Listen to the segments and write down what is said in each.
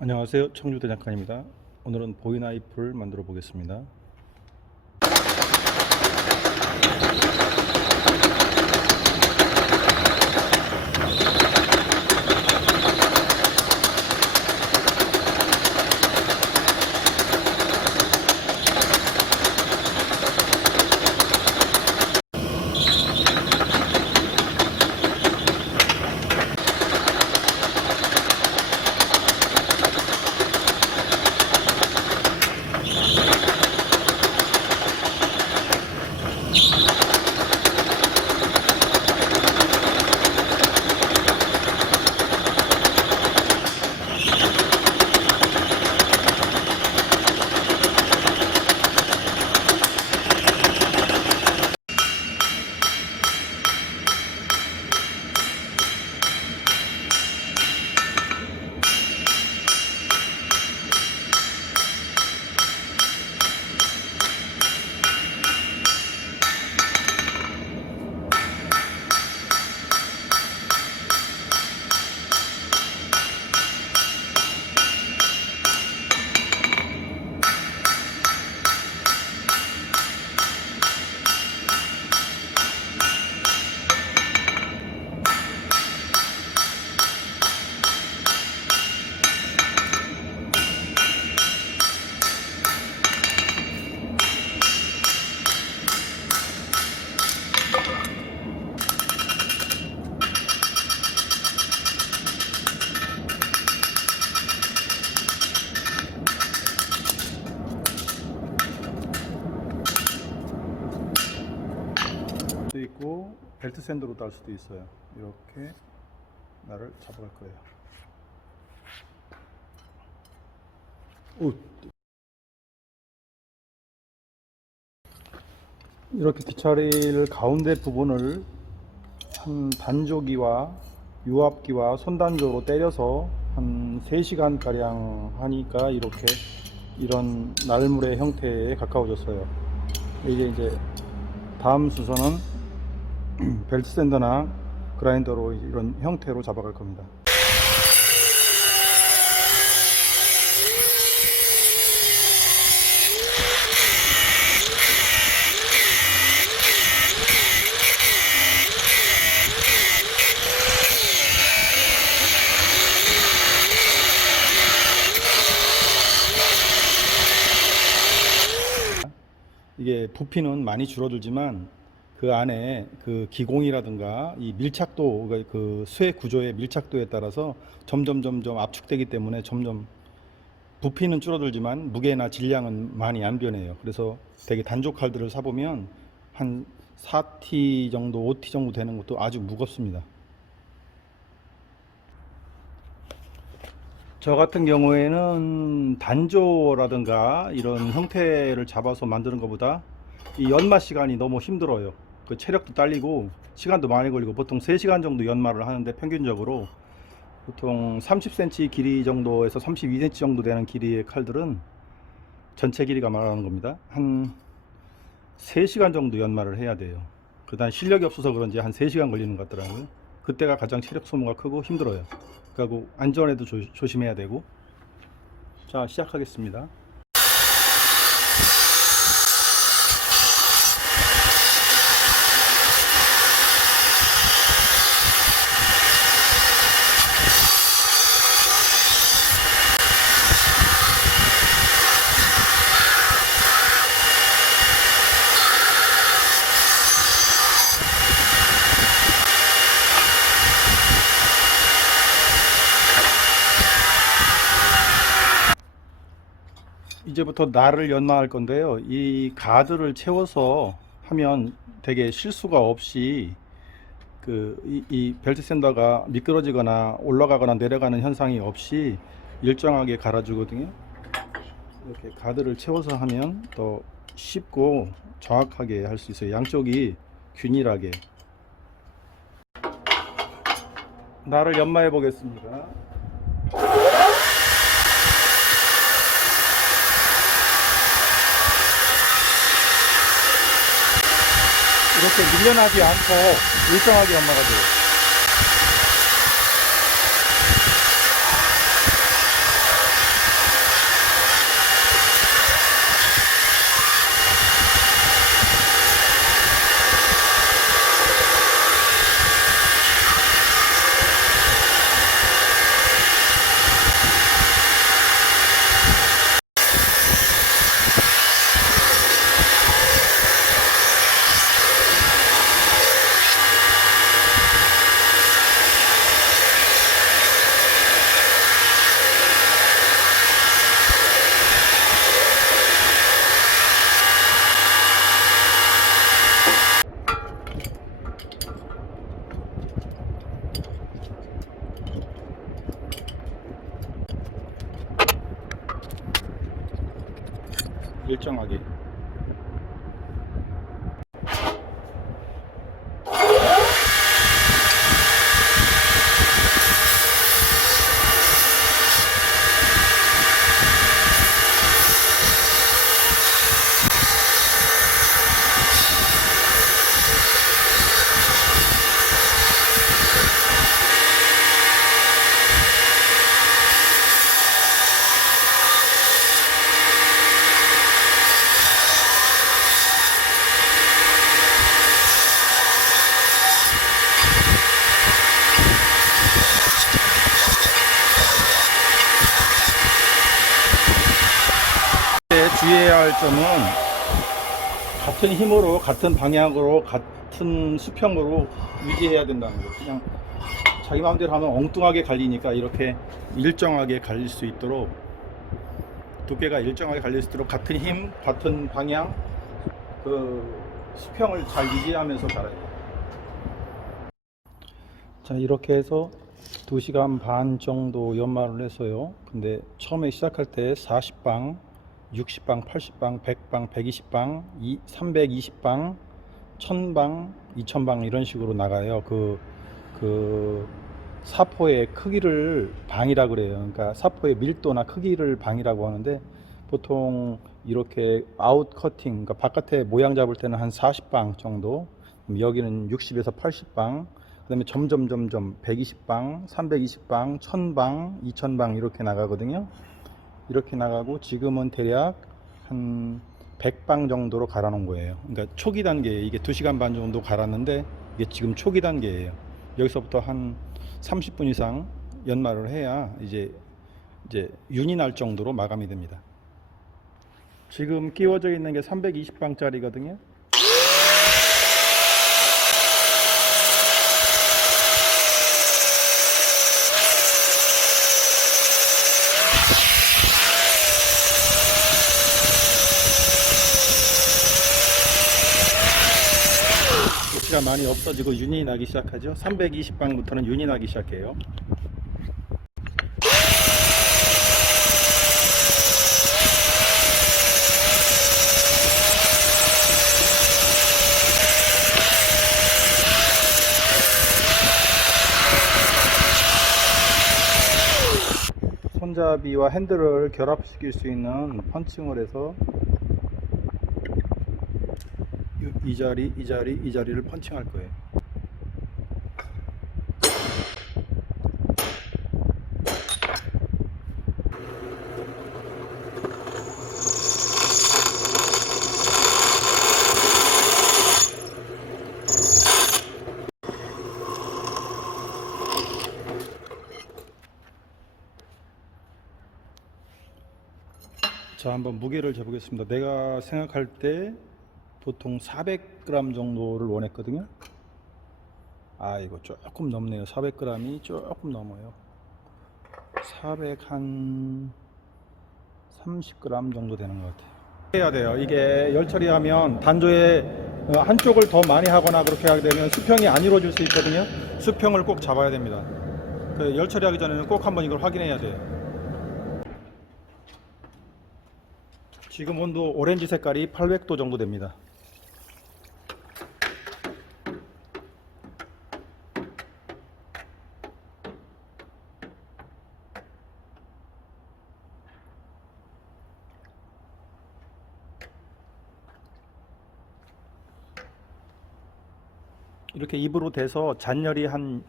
안녕하세요. 청주대장간입니다. 오늘은 보이나이프를 만들어 보겠습니다. 수도 있고 벨트 샌드로 달 수도 있어요. 이렇게 나를 잡아갈 거예요. 이렇게 뒷차리를 가운데 부분을 한 단조기와 유압기와 손단조로 때려서 한 3시간 가량 하니까 이렇게 이런 날물의 형태에 가까워졌어요. 이제 다음 순서는 벨트 샌더나 그라인더로 이런 형태로 잡아갈 겁니다. 이게 부피는 많이 줄어들지만 그 안에 그 기공이라든가 이 밀착도, 그 쇠 구조의 밀착도에 따라서 점점 압축되기 때문에 점점 부피는 줄어들지만 무게나 질량은 많이 안 변해요. 그래서 되게 단조 칼들을 사보면 한 4T 정도, 5T 정도 되는 것도 아주 무겁습니다. 저 같은 경우에는 단조라든가 이런 형태를 잡아서 만드는 것보다 이 연마 시간이 너무 힘들어요. 그 체력도 딸리고 시간도 많이 걸리고 보통 3시간 정도 연마를 하는데 평균적으로 보통 30cm 길이 정도에서 32cm 정도 되는 길이의 칼들은 전체 길이가 말하는 겁니다. 한 3시간 정도 연마를 해야 돼요. 그다음 실력이 없어서 그런지 한 3시간 걸리는 것 같더라고요. 그때가 가장 체력 소모가 크고 힘들어요. 그리고 안전에도 조심해야 되고. 자, 시작하겠습니다. 이제부터 날을 연마할 건데요. 이 가드를 채워서 하면 되게 실수가 없이 이 벨트 샌더가 미끄러지거나 올라가거나 내려가는 현상이 없이 일정하게 갈아주거든요. 이렇게 가드를 채워서 하면 더 쉽고 정확하게 할 수 있어요. 양쪽이 균일하게. 날을 연마해 보겠습니다. 이렇게 밀려나지 않고 일정하게 연마가 돼요. 일정하게. 주의해야 할 점은 같은 힘으로 같은 방향으로 같은 수평으로 유지해야 된다는 거. 그냥 자기 마음대로 하면 엉뚱하게 갈리니까 이렇게 일정하게 갈릴 수 있도록, 두께가 일정하게 갈릴 수 있도록 같은 힘, 같은 방향, 그 수평을 잘 유지하면서 갈아야 돼요. 자, 이렇게 해서 2시간 반 정도 연마를 했어요. 근데 처음에 시작할 때 40방, 60방, 80방, 100방, 120방, 320방, 1000방, 2000방 이런 식으로 나가요. 그 사포의 크기를 방이라 그래요. 그러니까 사포의 밀도나 크기를 방이라고 하는데, 보통 이렇게 아웃 커팅, 그러니까 바깥에 모양 잡을 때는 한 40방 정도, 여기는 60에서 80방, 그 다음에 점점 120방, 320방, 1000방, 2000방 이렇게 나가거든요. 이렇게 나가고 지금은 대략 한 100방 정도로 갈아 놓은 거예요. 그러니까 초기 단계에, 이게 2시간 반 정도 갈았는데 이게 지금 초기 단계예요. 여기서부터 한 30분 이상 연마를 해야 이제 윤이 날 정도로 마감이 됩니다. 지금 끼워져 있는 게 320방짜리거든요. 가 많이 없어지고 윤이 나기 시작하죠. 320방부터는 윤이 나기 시작해요. 손잡이와 핸들을 결합시킬 수 있는 펀칭을 해서 이 자리, 이 자리, 이 자리를 펀칭할 거예요. 자, 한번 무게를 재보겠습니다. 내가 생각할 때 보통 400g 정도를 원했거든요. 아, 이거 조금 넘네요. 400g이 조금 넘어요. 400 한 30g 정도 되는 것 같아요. 해야 돼요. 이게 열 처리하면 단조에 한쪽을 더 많이 하거나 그렇게 하게 되면 수평이 안 이루어질 수 있거든요. 수평을 꼭 잡아야 됩니다. 열 처리하기 전에는 꼭 한번 이걸 확인해야 돼요. 지금 온도 오렌지 색깔이 800도 정도 됩니다. 이렇게 입으로 대서 잔열이 한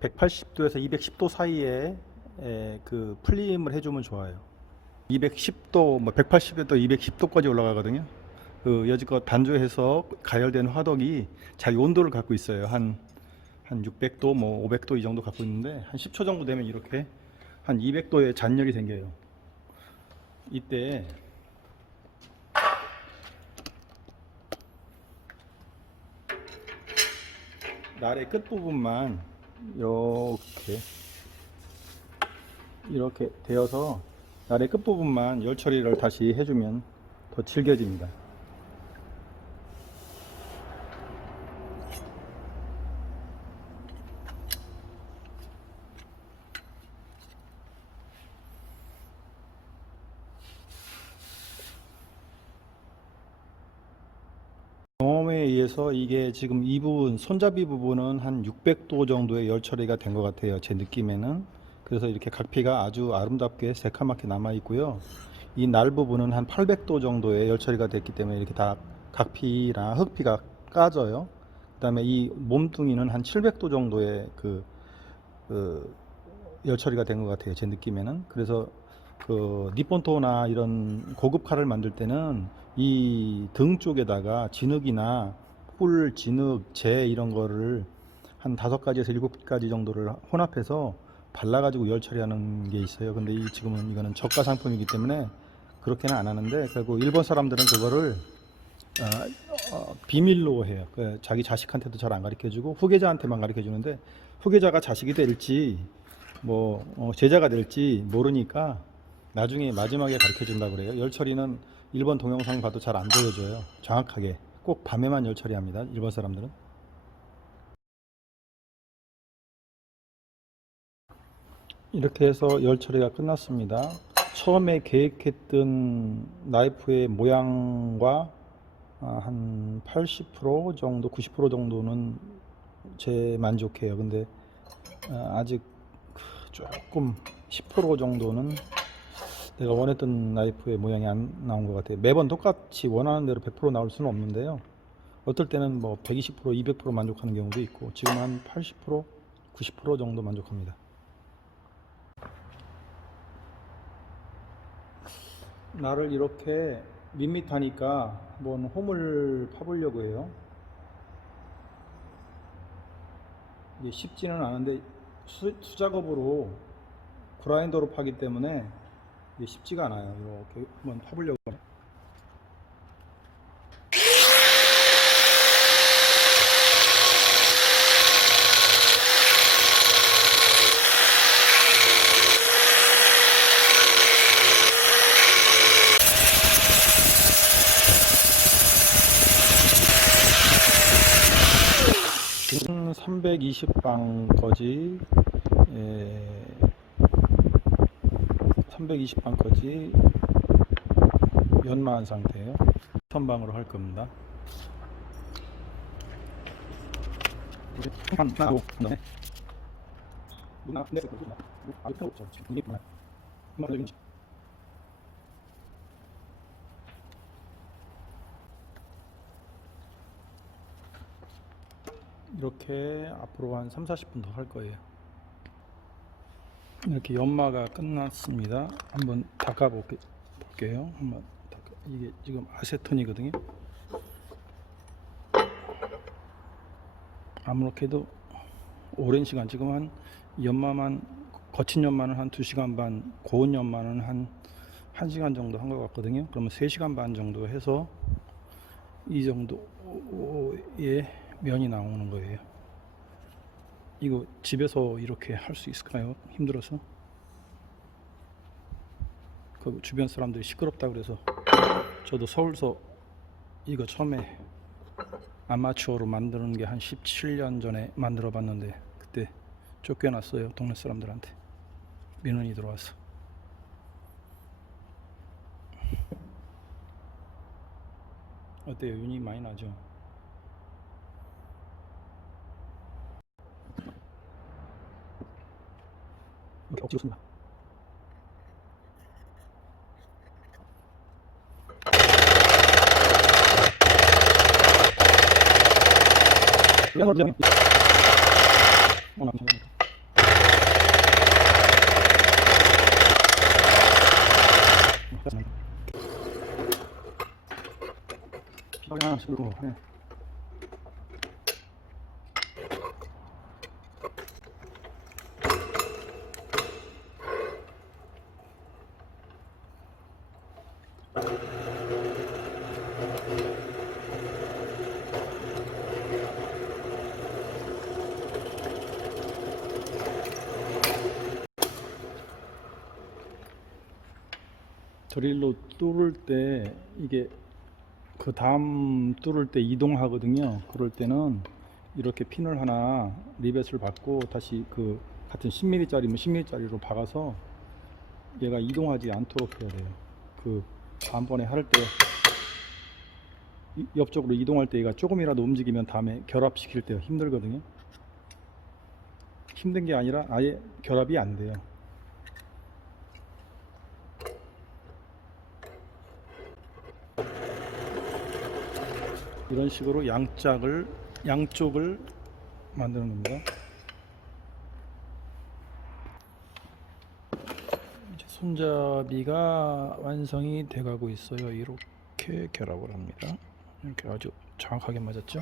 180도에서 210도 사이에 그 풀림을 해주면 좋아요. 210도, 뭐 180에도 210도까지 올라가거든요. 그 여지껏 단조해서 가열된 화덕이 자기 온도를 갖고 있어요. 한 600도, 뭐 500도 이 정도 갖고 있는데, 한 10초 정도 되면 이렇게 한 200도의 잔열이 생겨요. 이때 날의 끝부분만 이렇게 되어서 날의 끝부분만 열 처리를 다시 해주면 더 질겨집니다. 경험에 의해서 이게 지금 이 부분, 손잡이 부분은 한 600도 정도의 열 처리가 된 것 같아요. 제 느낌에는. 그래서 이렇게 각피가 아주 아름답게 새카맣게 남아 있고요. 이 날 부분은 한 800도 정도의 열 처리가 됐기 때문에 이렇게 다 각피나 흙피가 까져요. 그 다음에 이 몸뚱이는 한 700도 정도의 열 처리가 된 것 같아요. 제 느낌에는. 그래서 그 니폰토나 이런 고급 칼을 만들 때는 이 등 쪽에다가 진흙이나 뿔, 진흙, 재 이런 거를 한 5가지에서 7가지 정도를 혼합해서 발라가지고 열 처리하는 게 있어요. 근데 지금은 이거는 저가 상품이기 때문에 그렇게는 안 하는데, 결국 일본 사람들은 그거를 비밀로 해요. 자기 자식한테도 잘 안 가르쳐 주고 후계자한테만 가르쳐 주는데, 후계자가 자식이 될지 뭐 제자가 될지 모르니까 나중에 마지막에 가르쳐 준다 그래요. 열 처리는 일본 동영상 봐도 잘 안 보여줘요. 정확하게 꼭 밤에만 열 처리합니다. 일본 사람들은. 이렇게 해서 열 처리가 끝났습니다. 처음에 계획했던 나이프의 모양과 한 80% 정도, 90% 정도는 제 만족해요. 근데 아직 조금 10% 정도는 내가 원했던 나이프의 모양이 안 나온 것 같아요. 매번 똑같이 원하는 대로 100% 나올 수는 없는데요. 어떨 때는 뭐 120%, 200% 만족하는 경우도 있고, 지금 한 80%, 90% 정도 만족합니다. 나를 이렇게 밋밋하니까 한번 홈을 파보려고 해요. 이게 쉽지는 않은데 수작업으로 그라인더로 파기 때문에 이게 쉽지가 않아요. 이렇게 한번 파보려고 해요. 지금 320방까지 320방까지 연마한 상태예요. 선방으로 할 겁니다. 이렇게 앞으로 한 3-40분 더 할 거예요. 이렇게 연마가 끝났습니다. 한번 닦아 볼게요. 이게 지금 아세톤이거든요. 아무렇게도 오랜 시간, 지금 한 연마만, 거친 연마는 한 2시간 반, 고온 연마는 한 1시간 정도 한 것 같거든요. 그러면 3시간 반 정도 해서 이 정도의 면이 나오는 거예요. 이거 집에서 이렇게 할 수 있을까요? 힘들어서. 그 주변 사람들이 시끄럽다 그래서 저도 서울서 이거 처음에 아마추어로 만드는 게 한 17년 전에 만들어 봤는데, 그때 쫓겨났어요. 동네 사람들한테 민원이 들어와서. 어때요? 윤이 많이 나죠? 이렇게 억지로 씁니다. 드릴로 뚫을 때 이게 그 다음 뚫을 때 이동하거든요. 그럴 때는 이렇게 핀을 하나 리벳을 받고 다시 그 같은 10mm짜리면 10mm짜리로 박아서 얘가 이동하지 않도록 해야 돼요. 그 다음번에 할 때 옆쪽으로 이동할 때 얘가 조금이라도 움직이면 다음에 결합시킬 때 힘들거든요. 힘든 게 아니라 아예 결합이 안 돼요. 이런 식으로 양쪽을 만드는 겁니다. 이제 손잡이가 완성이 돼 가고 있어요. 이렇게 결합을 합니다. 이렇게 아주 정확하게 맞았죠.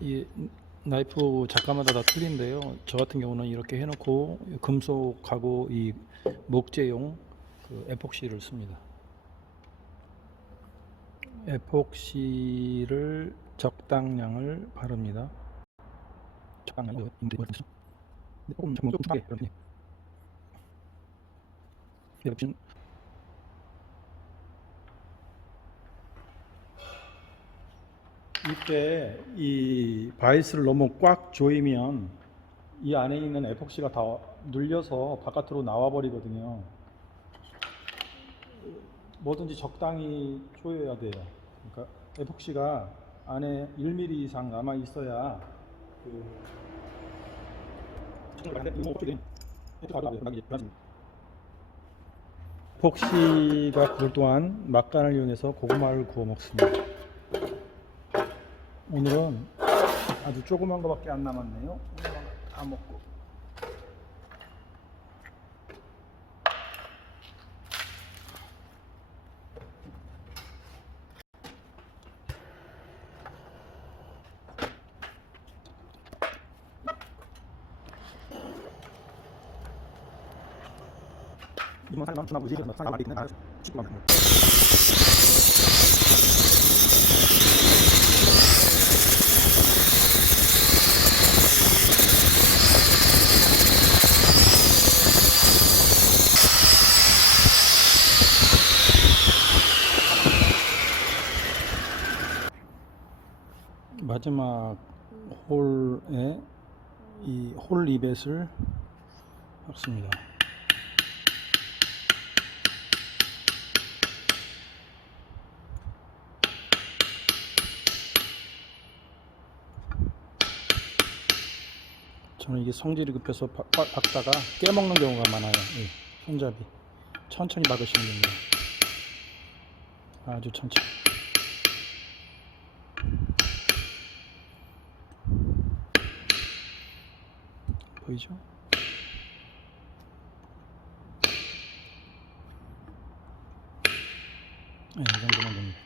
이 나이프 작가마다 다 틀린데요. 저 같은 경우는 이렇게 해놓고 금속하고 이 목재용 그 에폭시를 씁니다. 에폭시를 적당량을 바릅니다. 적당량이 조금 크게 이렇게 이때 이 바이스를 너무 꽉 조이면 이 안에 있는 에폭시가 다 눌려서 바깥으로 나와 버리거든요. 뭐든지 적당히 조여야 돼요. 그러니까 에폭시가 안에 1mm 이상 남아 있어야 에폭시가 그럴 동안 막간을 이용해서 고구마를 구워 먹습니다. 오늘은 아주 조그만 거밖에 안 남았네요. 다 먹고. 이만 살만 주나 보지. 살만 많이 있네. 마지막 홀에 이 홀 리벳을 박습니다. 저는 이게 성질이 급해서 박다가 깨먹는 경우가 많아요. 손잡이 천천히 박으시면 됩니다. 아주 천천히. 보이죠? 이 정도면 됩니다.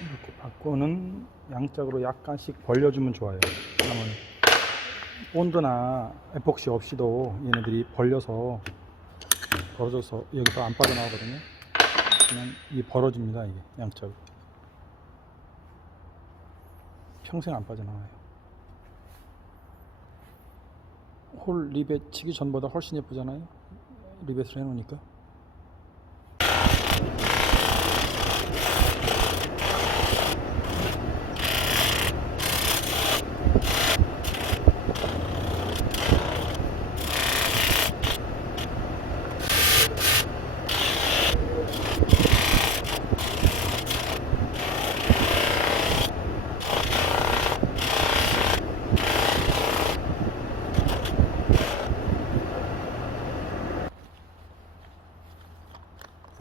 이렇게 바꾸는 양쪽으로 약간씩 벌려주면 좋아요. 그러면 본드나 에폭시 없이도 얘네들이 벌려져서 여기서 안 빠져나오거든요. 그냥 이 벌어집니다. 이게 양쪽 평생 안 빠져나와요. 홀 리벳 치기 전보다 훨씬 예쁘잖아요. 리벳을 해놓으니까.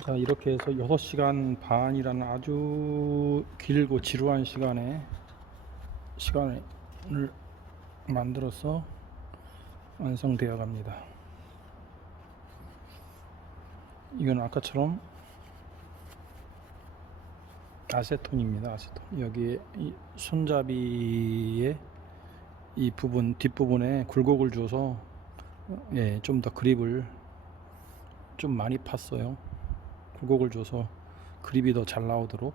자, 이렇게 해서 6시간 반이라는 아주 길고 지루한 시간을 만들어서 완성되어 갑니다. 이건 아까처럼 아세톤입니다. 아세톤. 여기에 이 손잡이의 이 부분 뒷부분에 굴곡을 주어서 좀 더 그립을 좀 많이 팠어요. 굴곡을 줘서 그립이 더 잘 나오도록.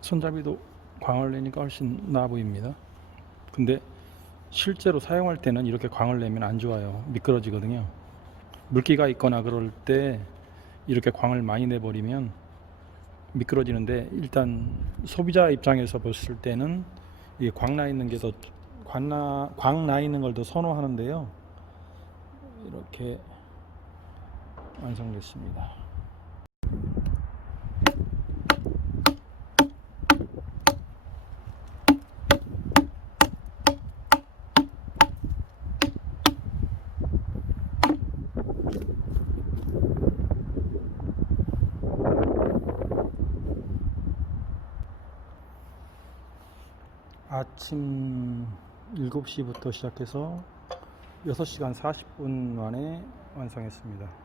손잡이도 광을 내니까 훨씬 나아 보입니다. 근데 실제로 사용할 때는 이렇게 광을 내면 안 좋아요. 미끄러지거든요. 물기가 있거나 그럴 때 이렇게 광을 많이 내버리면 미끄러지는데, 일단 소비자 입장에서 봤을 때는 이게 광 나 있는 게 더 광 나 있는 걸 더 선호하는데요. 이렇게 완성됐습니다. 아침 7시부터 시작해서 6시간 40분 만에 완성했습니다.